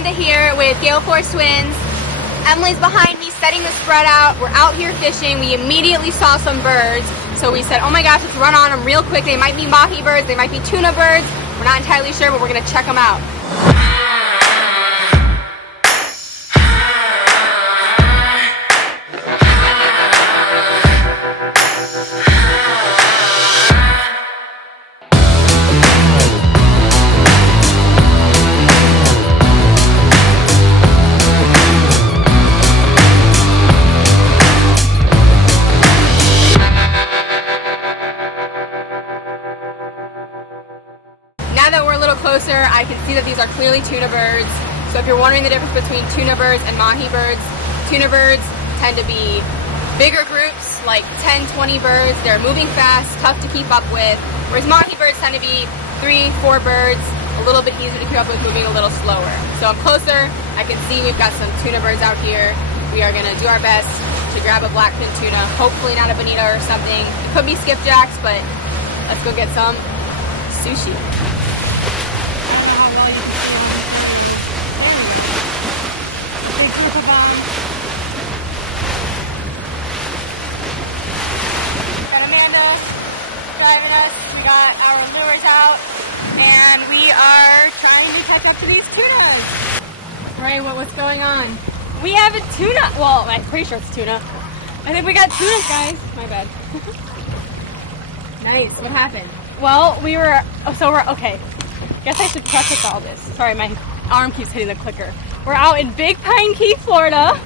Amanda here with Gale Force Twins. Emily's behind me setting the spread out. We're out here fishing. We immediately saw some birds. So we said, oh my gosh, let's run on them real quick. They might be mahi birds, they might be tuna birds. We're not entirely sure, but we're gonna check them out. Now that we're a little closer, I can see that these are clearly tuna birds. So if you're wondering the difference between tuna birds and mahi birds, tuna birds tend to be bigger groups, like 10, 20 birds. They're moving fast, tough to keep up with, whereas mahi birds tend to be 3, 4 birds, a little bit easier to keep up with, moving a little slower. So I'm closer, I can see we've got some tuna birds out here. We are gonna do our best to grab a blackfin tuna, hopefully not a bonita or something. It could be skipjacks, but let's go get some sushi. Got Amanda driving us. We got our lures out, and we are trying to catch up to these tunas. Right, what's going on? We have a tuna. Well, I'm pretty sure it's tuna. I think we got tunas, guys. My bad. Nice. What happened? Well, we're okay. Guess I should preface all this. Sorry, my arm keeps hitting the clicker. We're out in Big Pine Key, Florida,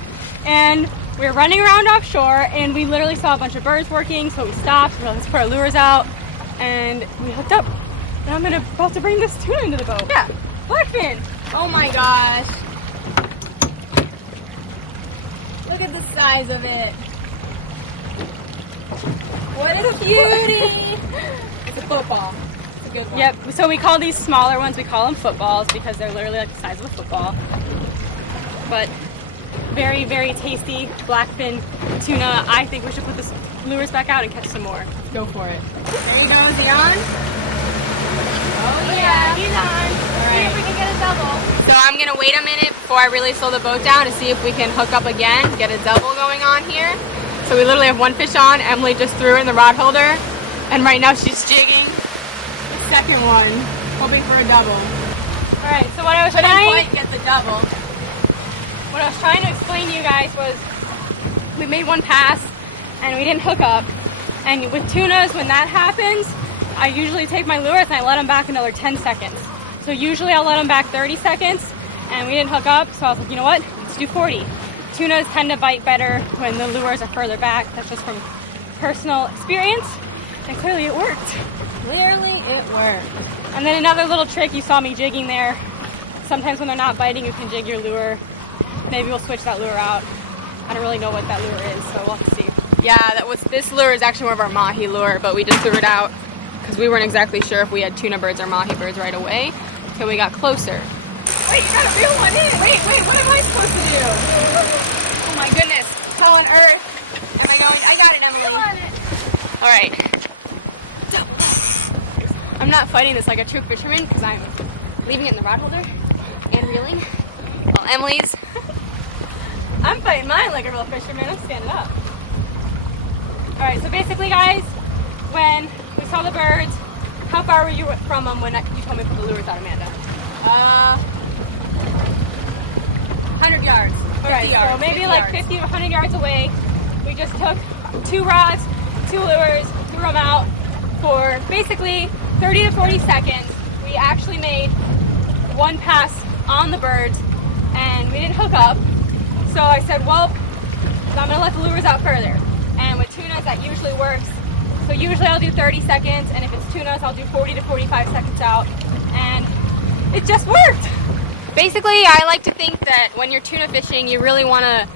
and we're running around offshore, and we literally saw a bunch of birds working, so we stopped. We're like, let's put our lures out, and we hooked up. And I'm about to bring this tuna into the boat. Yeah. Blackfin. Oh my gosh. Look at the size of it. What a beauty. It's a football. It's a good one. Yep, so we call these smaller ones, we call them footballs because they're literally like the size of a football. But very, very tasty blackfin tuna. I think we should put the lures back out and catch some more. Go for it. There you go. Is he on? Oh yeah, he's on. All right. See if we can get a double. So I'm going to wait a minute before I really slow the boat down to see if we can hook up again, get a double going on here. So we literally have one fish on. Emily just threw it in the rod holder, and right now she's jigging the second one, hoping for a double. All right, so what I was Couldn't trying quite get the double. What I was trying to explain to you guys was we made one pass and we didn't hook up. And with tunas, when that happens, I usually take my lures and I let them back another 10 seconds. So usually I'll let them back 30 seconds and we didn't hook up. So I was like, you know what? Let's do 40. Tunas tend to bite better when the lures are further back. That's just from personal experience. And clearly it worked. Clearly it worked. And then another little trick, you saw me jigging there. Sometimes when they're not biting, you can jig your lure. Maybe we'll switch that lure out. I don't really know what that lure is, so we'll have to see. Yeah, this lure is actually more of our mahi lure, but we just threw it out because we weren't exactly sure if we had tuna birds or mahi birds right away until we got closer. Wait, you gotta reel one in! Wait, what am I supposed to do? Oh my goodness, how on earth am I going? I got it, Emily. Alright. I'm not fighting this like a true fisherman because I'm leaving it in the rod holder and reeling. While Emily's... I'm fighting mine like a real fisherman. I'm standing up. Alright, so basically, guys, when we saw the birds, how far were you from them when you told me to put the lures out, Amanda? 100 yards. Alright, so maybe like 50 or 100 yards away. We just took 2 rods, 2 lures, threw them out for basically 30 to 40 seconds. We actually made one pass on the birds and we didn't hook up. So I said, well, I'm gonna let the lures out further. And with tunas, that usually works. So usually I'll do 30 seconds, and if it's tunas, I'll do 40 to 45 seconds out. And it just worked. Basically, I like to think that when you're tuna fishing, you really want to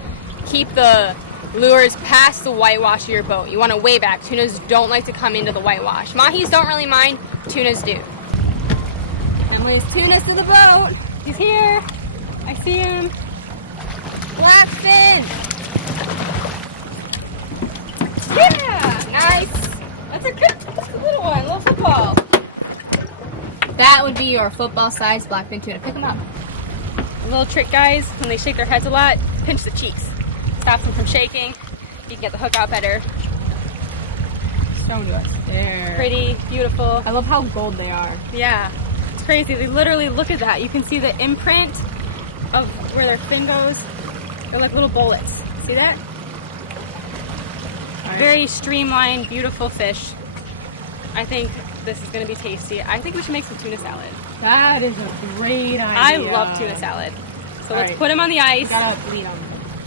keep the lures past the whitewash of your boat. You want to way back. Tunas don't like to come into the whitewash. Mahis don't really mind, tunas do. Emily's tunas to the boat. He's here. I see him. Blackfin! Yeah! Nice! That's a little one, a little football. That would be your football-sized blackfin tuna. Pick them up. little trick, guys, when they shake their heads a lot, pinch the cheeks. Stops them from shaking. You can get the hook out better. Show me what's there. Pretty, beautiful. I love how gold they are. Yeah, it's crazy. They literally, look at that. You can see the imprint of where their fin goes. They're like little bullets. See that? Right. Very streamlined, beautiful fish. I think this is going to be tasty. I think we should make some tuna salad. That is a great idea. I love tuna salad. So let's right. put them on the ice. You gotta bleed them.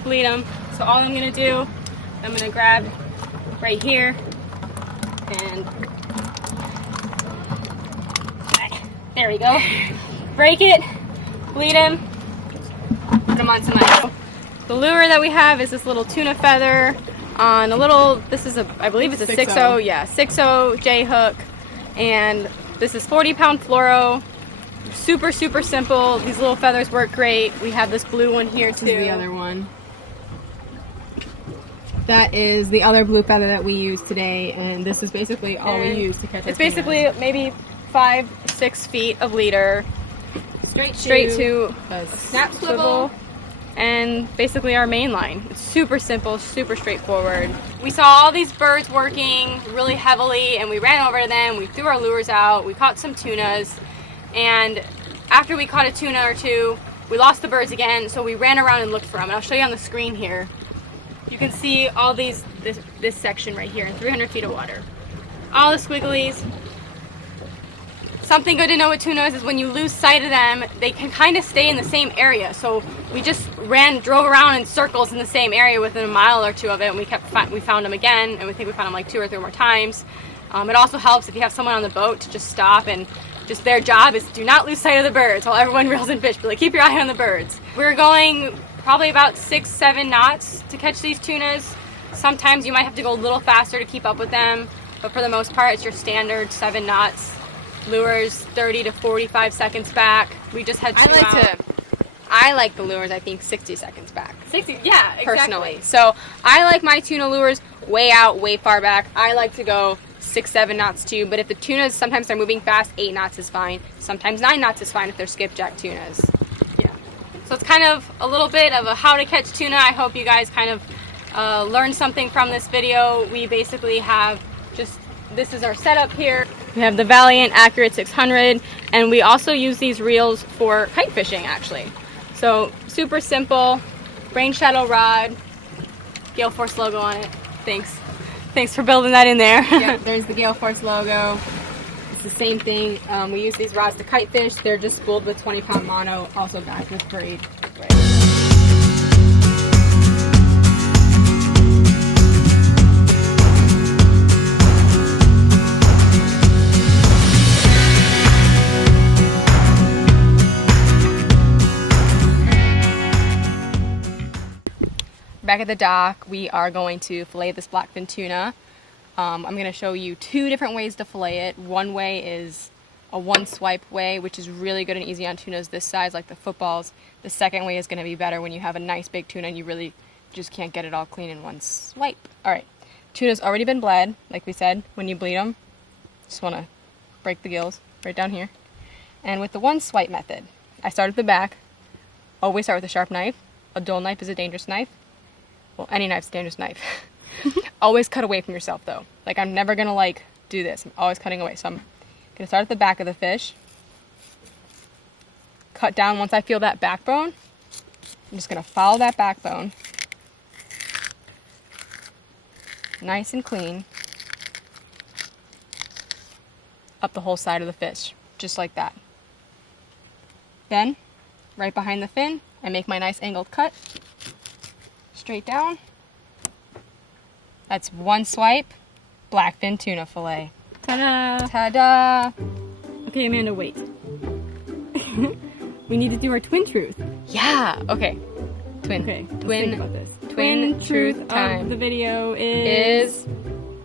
Bleed them. So all I'm going to do, I'm going to grab right here and there we go. Break it, bleed them, put them on some ice. The lure that we have is this little tuna feather on a little, this is a, I believe it's a 6.0, yeah, 6.0 J hook, and this is 40-pound fluoro. Super, super simple. These little feathers work great. We have this blue one here too. This is the other one. That is the other blue feather that we use today, and this is basically all we use to catch. It's basically maybe 5-6 feet of leader, straight to a snap swivel, and basically our main line. It's super simple, super straightforward. We saw all these birds working really heavily, and we ran over to them. We threw our lures out. We caught some tunas, and after we caught a tuna or two, we lost the birds again. So we ran around and looked for them. And I'll show you on the screen here. You can see all these, this section right here in 300 feet of water. All the squigglies. Something good to know with tunas is when you lose sight of them, they can kind of stay in the same area. So we just drove around in circles in the same area within a mile or two of it, and we found them again, and we think we found them like 2 or 3 more times. It also helps if you have someone on the boat to just stop, and just their job is do not lose sight of the birds while everyone reels in fish, but like keep your eye on the birds. We're going probably about 6-7 knots to catch these tunas. Sometimes you might have to go a little faster to keep up with them, but for the most part it's your standard 7 knots. Lures 30 to 45 seconds back. We just had 2 out. I like the lures, I think 60 seconds back. 60, yeah, exactly. Personally. So I like my tuna lures way out, way far back. I like to go 6-7 knots too, but if the tunas, sometimes they're moving fast, 8 knots is fine. Sometimes 9 knots is fine if they're skipjack tunas. Yeah. So it's kind of a little bit of a how to catch tuna. I hope you guys kind of learned something from this video. We basically have this is our setup here. We have the Valiant Accurate 600, and we also use these reels for kite fishing actually. So super simple, rain shadow rod, Gale Force logo on it. Thanks for building that in there. Yep, there's the Gale Force logo. It's the same thing. We use these rods to kite fish. They're just spooled with 20-pound mono, also bagged with braid. Back at the dock, we are going to fillet this blackfin tuna. I'm going to show you 2 different ways to fillet it. One way is a 1-swipe way, which is really good and easy on tunas this size, like the footballs. The second way is going to be better when you have a nice big tuna and you really just can't get it all clean in 1 swipe. Alright, tuna's already been bled, like we said. When you bleed them, just want to break the gills right down here. And with the 1-swipe method, I start at the back. Always start with a sharp knife. A dull knife is a dangerous knife. Well, any knife's a dangerous knife. Always cut away from yourself though. Like I'm never gonna like do this. I'm always cutting away. So I'm gonna start at the back of the fish. Cut down once I feel that backbone. I'm just gonna follow that backbone. Nice and clean. Up the whole side of the fish. Just like that. Then, right behind the fin, I make my nice angled cut. Straight down. That's 1 swipe, blackfin tuna fillet. Ta-da! Ta-da! Okay, Amanda, wait. We need to do our twin truth. Yeah. Okay. Twin. Okay. Twin. Think about this. Twin truth time. Of the video is. Is.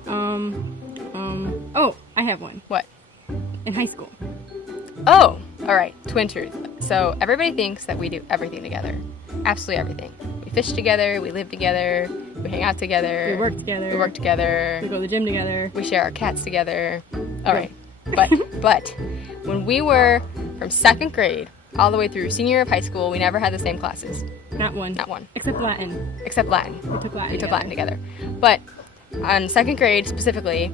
Oh, I have one. What? In high school. Oh. All right. Twin truth. So everybody thinks that we do everything together. Absolutely everything. We fish together. We live together. We hang out together. We work together. We work together. We go to the gym together. We share our cats together. All right. But when we were from 2nd grade all the way through senior year of high school, we never had the same classes. Not one. Not one. Except Latin. Except Latin. We took Latin together. But on second grade specifically,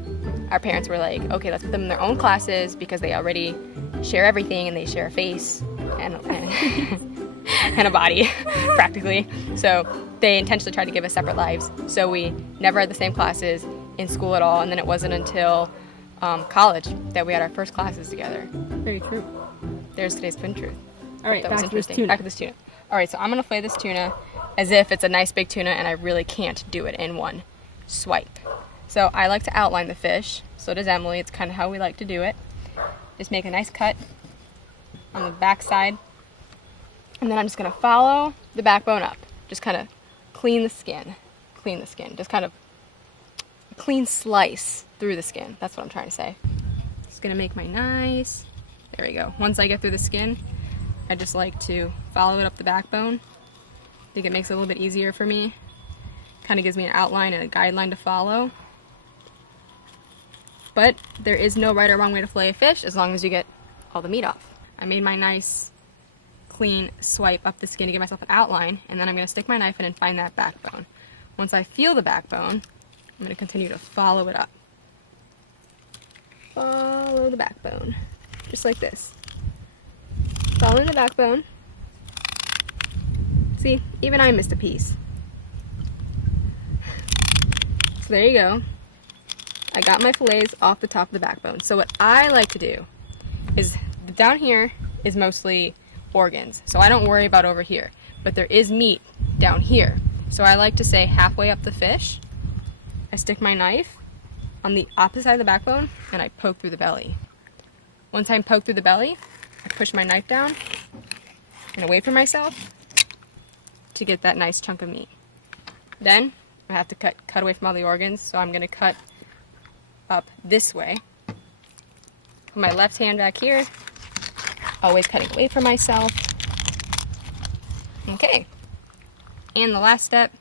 our parents were like, okay, let's put them in their own classes because they already share everything and they share a face and and a body, practically. So they intentionally tried to give us separate lives. So we never had the same classes in school at all. And then it wasn't until college that we had our first classes together. Very true. There's today's twin truth. All right, That was back to this interesting. tuna. Back to this tuna. All right, so I'm gonna fillet this tuna as if it's a nice big tuna and I really can't do it in one swipe. So I like to outline the fish. So does Emily. It's kind of how we like to do it. Just make a nice cut on the back side. And then I'm just gonna follow the backbone up. Just kind of clean the skin. Clean the skin. Just kind of a clean slice through the skin. That's what I'm trying to say. Just gonna make my nice, there we go. Once I get through the skin, I just like to follow it up the backbone. I think it makes it a little bit easier for me. Kind of gives me an outline and a guideline to follow. But there is no right or wrong way to fillet a fish as long as you get all the meat off. I made my nice clean swipe up the skin to give myself an outline, and then I'm going to stick my knife in and find that backbone. Once I feel the backbone, I'm going to continue to follow it up. Follow the backbone, just like this. Following the backbone. See, even I missed a piece. So there you go. I got my fillets off the top of the backbone. So what I like to do is, down here is mostly organs, so I don't worry about over here. But there is meat down here. So I like to say halfway up the fish, I stick my knife on the opposite side of the backbone and I poke through the belly. Once I'm poked through the belly, I push my knife down and away from myself to get that nice chunk of meat. Then I have to cut away from all the organs, so I'm going to cut up this way. Put my left hand back here, always cutting away from myself. Okay. And the last step,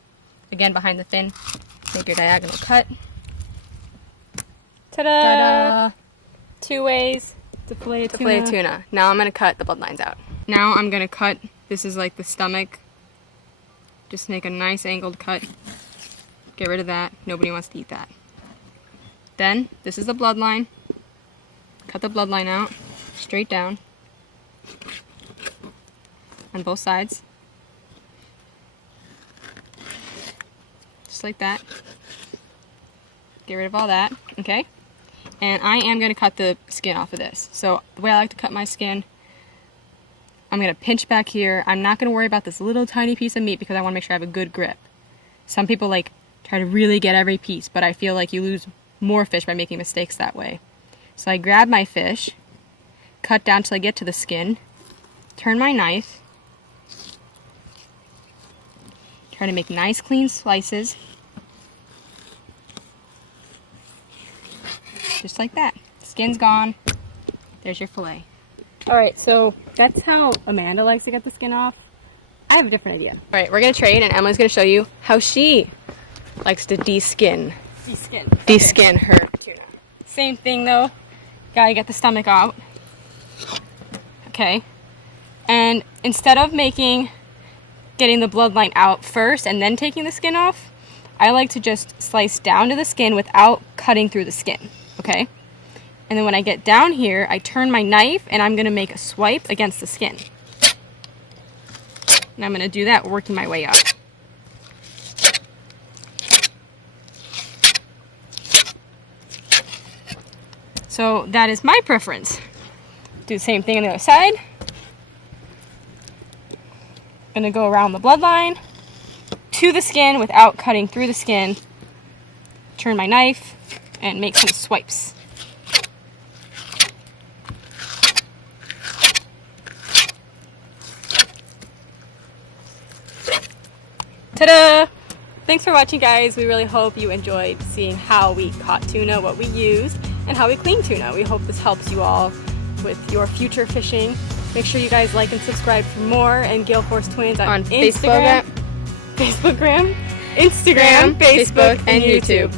again behind the fin, make your diagonal cut. Ta-da! Ta-da! 2 ways to fillet a tuna. To fillet a tuna. Now I'm going to cut the bloodlines out. Now I'm going to cut, this is like the stomach. Just make a nice angled cut. Get rid of that. Nobody wants to eat that. Then, this is the bloodline. Cut the bloodline out, straight down, on both sides. Just like that. Get rid of all that, okay? And I am going to cut the skin off of this. So, the way I like to cut my skin, I'm going to pinch back here. I'm not going to worry about this little tiny piece of meat because I want to make sure I have a good grip. Some people like try to really get every piece, but I feel like you lose more fish by making mistakes that way. So I grab my fish, cut down till I get to the skin, turn my knife, try to make nice clean slices, just like that. Skin's gone, there's your fillet. Alright, so that's how Amanda likes to get the skin off. I have a different idea. Alright, we're going to trade and Emily's going to show you how she likes to de-skin. De-skin. De-skin her tuna. Same thing though. Gotta get the stomach out. Okay. And instead of getting the bloodline out first and then taking the skin off, I like to just slice down to the skin without cutting through the skin. Okay? And then when I get down here, I turn my knife and I'm gonna make a swipe against the skin. And I'm gonna do that working my way up. So that is my preference. Do the same thing on the other side. Gonna go around the bloodline to the skin without cutting through the skin. Turn my knife and make some swipes. Ta-da! Thanks for watching, guys. We really hope you enjoyed seeing how we caught tuna, what we used, and how we clean tuna. We hope this helps you all with your future fishing. Make sure you guys like and subscribe for more, and Gale Force Twins on Instagram, Facebook, Facebook, and YouTube.